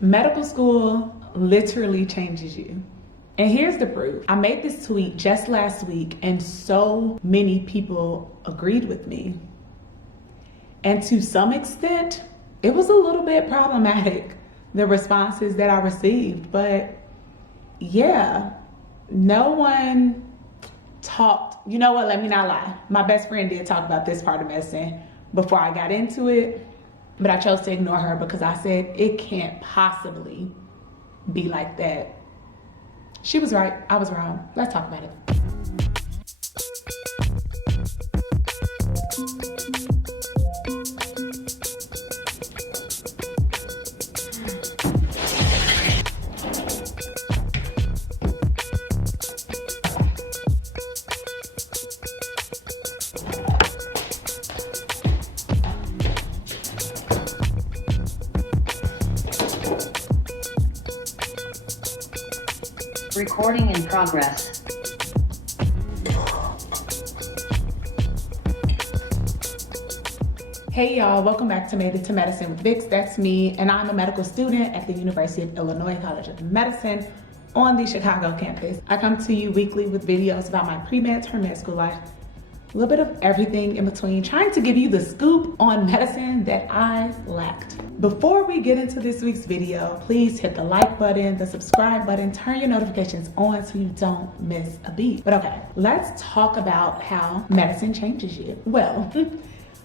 Medical school literally changes you. And here's the proof. I made this tweet just last week and so many people agreed with me. And to some extent, it was a little bit problematic, the responses that I received. But yeah, no one talked. You know what, let me not lie. My best friend did talk about this part of medicine before I got into it. But I chose to ignore her because I said, it can't possibly be like that. She was right, I was wrong. Let's talk about it. Recording in progress. Hey y'all, welcome back to Made It to Medicine with Vix. That's me, and I'm a medical student at the University of Illinois College of Medicine on the Chicago campus. I come to you weekly with videos about my pre-med to med school life, a little bit of everything in between, trying to give you the scoop on medicine that I lacked. Before we get into this week's video, please hit the like button, the subscribe button, turn your notifications on so you don't miss a beat. But okay, let's talk about how medicine changes you. Well,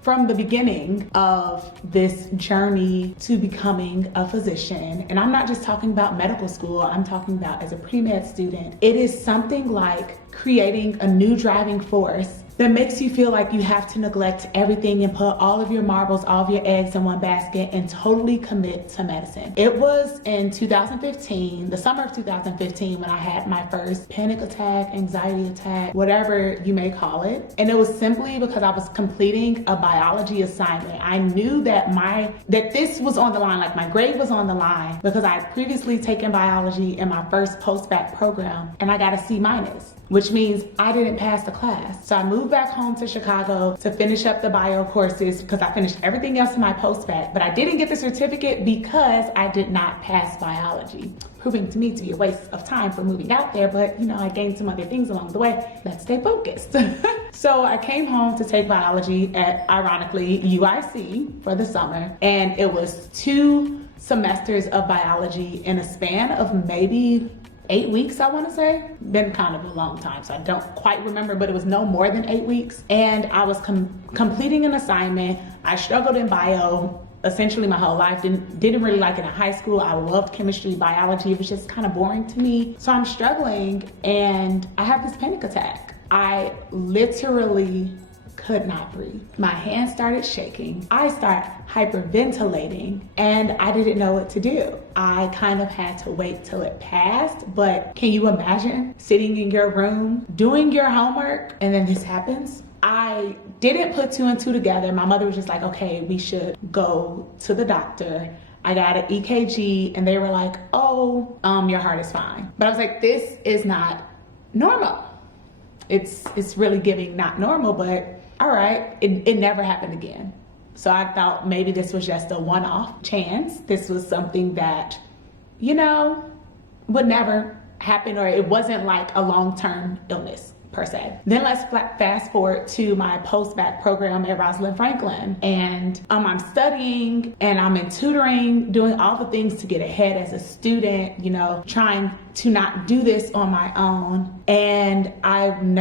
from the beginning of this journey to becoming a physician, and I'm not just talking about medical school, I'm talking about as a pre-med student, it is something like creating a new driving force that makes you feel like you have to neglect everything and put all of your marbles, all of your eggs in one basket and totally commit to medicine. It was in 2015, the summer of 2015, when I had my first panic attack, anxiety attack, whatever you may call it. And it was simply because I was completing a biology assignment. I knew that this was on the line, like my grade was on the line, because I had previously taken biology in my first post-bac program and I got a C-, which means I didn't pass the class. So I moved back home to Chicago to finish up the bio courses because I finished everything else in my post-bac, but I didn't get the certificate because I did not pass biology, proving to me to be a waste of time for moving out there, but you know, I gained some other things along the way. Let's stay focused. So I came home to take biology at, ironically, UIC for the summer, and it was 2 semesters of biology in a span of maybe 8 weeks, I want to say. Been kind of a long time, so I don't quite remember, but it was no more than 8 weeks. And I was completing an assignment. I struggled in bio essentially my whole life. Didn't really like it in high school. I loved chemistry, biology. It was just kind of boring to me. So I'm struggling and I have this panic attack. I literally could not breathe. My hands started shaking. I started hyperventilating and I didn't know what to do. I kind of had to wait till it passed, but can you imagine sitting in your room, doing your homework, and then this happens? I didn't put 2 and 2 together. My mother was just like, okay, we should go to the doctor. I got an EKG and they were like, oh, your heart is fine. But I was like, this is not normal. It's really giving not normal, but all right, it never happened again. So I thought maybe this was just a one-off chance. This was something that, you know, would never happen, or it wasn't like a long-term illness per se. Then let's fast forward to my post-bac program at Rosalind Franklin. And I'm studying and I'm in tutoring, doing all the things to get ahead as a student, you know, trying to not do this on my own. And I'm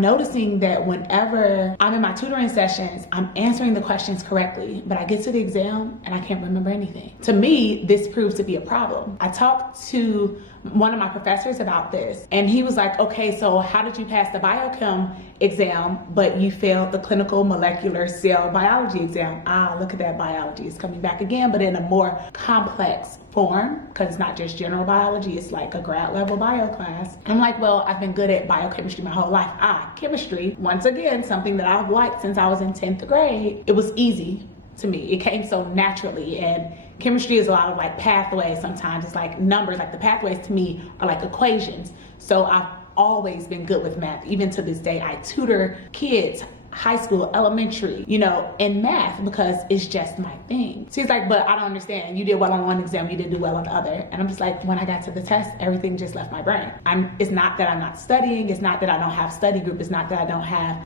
noticing that whenever I'm in my tutoring sessions, I'm answering the questions correctly, but I get to the exam and I can't remember anything. To me, this proves to be a problem. I talked to one of my professors about this and he was like, okay, so how did you pass the biochem exam, but you failed the clinical molecular cell biology exam? Ah, look at that, biology is coming back again, but in a more complex form, because it's not just general biology, it's like a grad level bio class. I'm like, well, I've been good at biochemistry my whole life. Chemistry, once again, something that I've liked since I was in 10th grade. It was easy to me. It came so naturally, and chemistry is a lot of like pathways. Sometimes it's like numbers, like the pathways to me are like equations. So I've always been good with math. Even to this day, I tutor kids high school, elementary, you know, in math because it's just my thing. She's like, but I don't understand. You did well on one exam, you didn't do well on the other. And I'm just like, when I got to the test, everything just left my brain. It's not that I'm not studying. It's not that I don't have study group. It's not that I don't have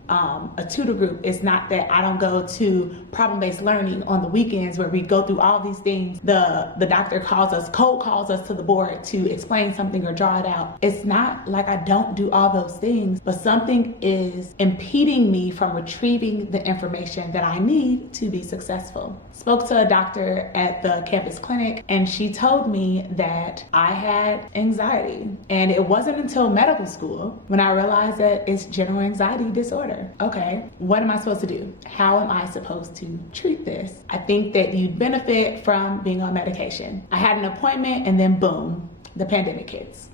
a tutor group. It's not that I don't go to problem-based learning on the weekends where we go through all these things. The doctor calls us to the board to explain something or draw it out. It's not like I don't do all those things, but something is impeding me from retrieving the information that I need to be successful. Spoke to a doctor at the campus clinic, and she told me that I had anxiety. And it wasn't until medical school when I realized that it's general anxiety disorder. Okay, what am I supposed to do? How am I supposed to treat this? I think that you'd benefit from being on medication. I had an appointment and then boom, the pandemic hits.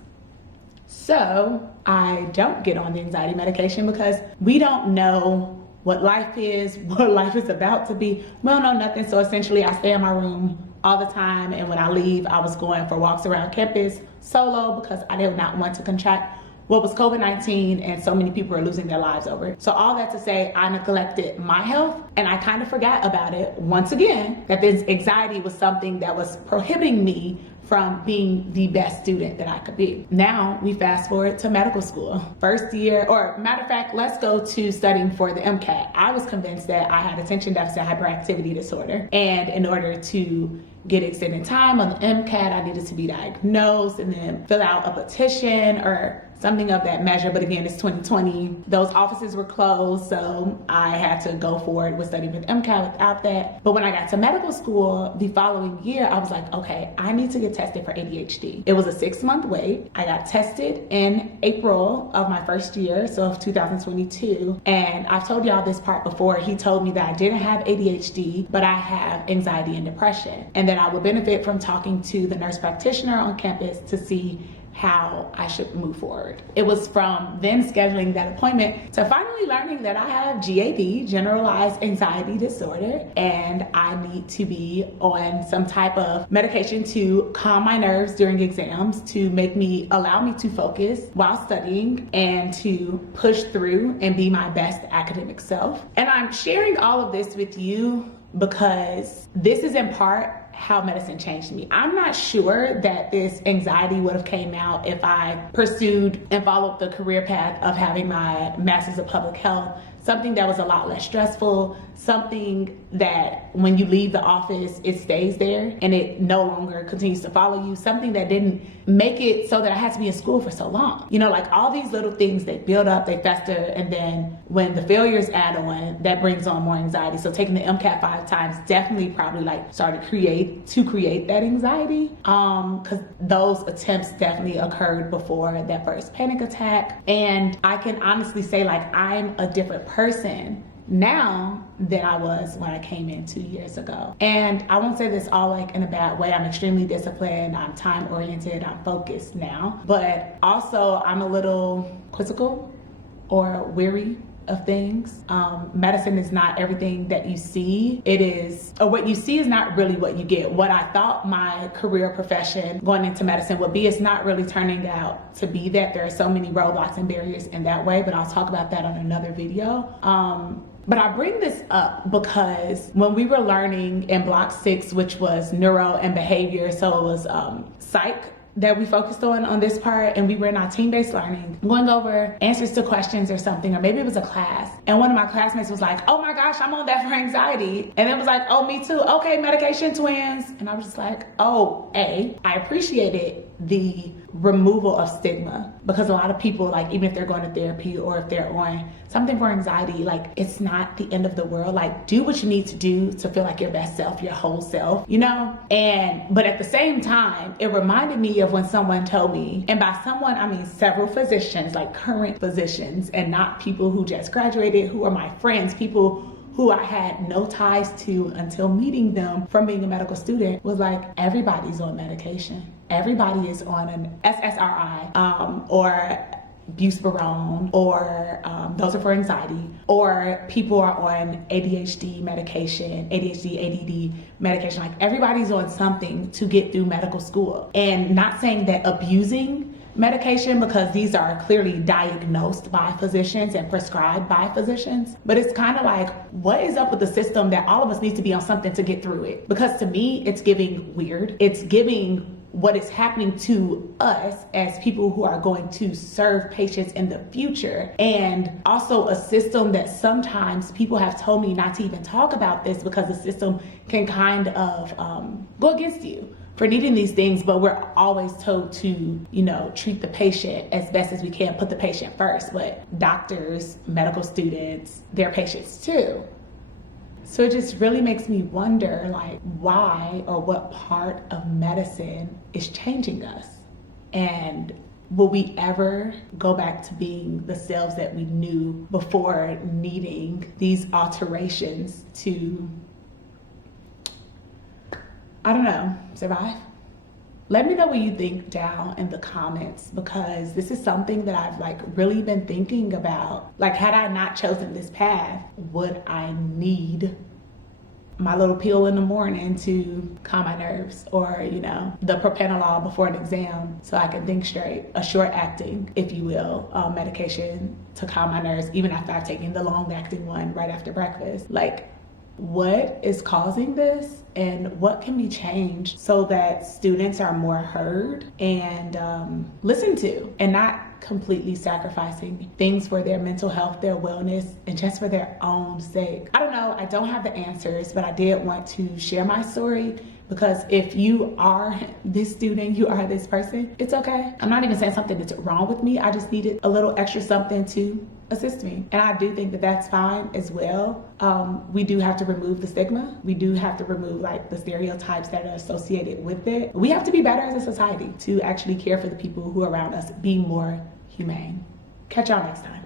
So I don't get on the anxiety medication because we don't know what life is, what life is about to be. We don't know nothing. So essentially I stay in my room all the time. And when I leave, I was going for walks around campus solo because I did not want to contract what was COVID-19 and so many people are losing their lives over it. So all that to say, I neglected my health and I kind of forgot about it once again, that this anxiety was something that was prohibiting me from being the best student that I could be. Now we fast forward to medical school. First year, or matter of fact, let's go to studying for the MCAT. I was convinced that I had attention deficit hyperactivity disorder. And in order to get extended time on the MCAT, I needed to be diagnosed and then fill out a petition or something of that measure. But again, it's 2020. Those offices were closed, so I had to go forward with studying with MCAT without that. But when I got to medical school the following year, I was like, okay, I need to get tested for ADHD. It was a 6-month wait. I got tested in April of my first year, so of 2022. And I've told y'all this part before. He told me that I didn't have ADHD, but I have anxiety and depression, and that I would benefit from talking to the nurse practitioner on campus to see how I should move forward. It was from then scheduling that appointment to finally learning that I have GAD, generalized anxiety disorder, and I need to be on some type of medication to calm my nerves during exams, to allow me to focus while studying and to push through and be my best academic self. And I'm sharing all of this with you because this is in part how medicine changed me. I'm not sure that this anxiety would have came out if I pursued and followed the career path of having my master's of public health, something that was a lot less stressful, something that when you leave the office, it stays there and it no longer continues to follow you, something that didn't make it so that I had to be in school for so long. You know, like all these little things, they build up, they fester, and then when the failures add on, that brings on more anxiety. So taking the MCAT 5 times definitely probably like started to create that anxiety, because those attempts definitely occurred before that first panic attack. And I can honestly say, like, I'm a different person now than I was when I came in 2 years ago. And I won't say this all like in a bad way. I'm extremely disciplined, I'm time oriented, I'm focused now, but also I'm a little quizzical or weary of things. Medicine is not everything that you see. Or what you see is not really what you get. What I thought my career profession going into medicine would be, is not really turning out to be that. There are so many roadblocks and barriers in that way, but I'll talk about that on another video. But I bring this up because when we were learning in Block 6, which was neuro and behavior, so it was psych that we focused on this part, and we were in our team-based learning, going over answers to questions or something, or maybe it was a class, and one of my classmates was like, oh my gosh, I'm on that for anxiety, and it was like, oh, me too, okay, medication twins. And I was just like, oh, I appreciated the removal of stigma, because a lot of people, like, even if they're going to therapy or if they're on something for anxiety, like, it's not the end of the world. Like, do what you need to do to feel like your best self, your whole self, you know? But at the same time, it reminded me of when someone told me, and by someone, I mean several physicians, like current physicians, and not people who just graduated, who are my friends, people who I had no ties to until meeting them from being a medical student, was like, everybody's on medication. Everybody is on an SSRI or buspirone, or those are for anxiety, or people are on ADHD medication, ADHD, ADD medication. Like, everybody's on something to get through medical school. And not saying that abusing medication because these are clearly diagnosed by physicians and prescribed by physicians. But it's kind of like, what is up with the system that all of us need to be on something to get through it? Because to me, it's giving weird. It's giving what is happening to us as people who are going to serve patients in the future. And also a system that sometimes people have told me not to even talk about this because the system can kind of go against you for needing these things, but we're always told to, treat the patient as best as we can, put the patient first. But doctors, medical students, they're patients too. So it just really makes me wonder, like, why or what part of medicine is changing us? And will we ever go back to being the selves that we knew before needing these alterations to, I don't know, survive? Let me know what you think down in the comments, because this is something that I've really been thinking about. Like, had I not chosen this path, would I need my little pill in the morning to calm my nerves, or the propranolol before an exam so I can think straight, a short acting, if you will, medication to calm my nerves even after I've taken the long acting one right after breakfast? Like, what is causing this, and what can be changed so that students are more heard and listened to, and not completely sacrificing things for their mental health, their wellness, and just for their own sake? I don't know, I don't have the answers, but I did want to share my story, because if you are this student, you are this person, it's okay. I'm not even saying something that's wrong with me, I just needed a little extra something to assist me. And I do think that that's fine as well. We do have to remove the stigma. We do have to remove the stereotypes that are associated with it. We have to be better as a society to actually care for the people who are around us, be more humane. Catch y'all next time.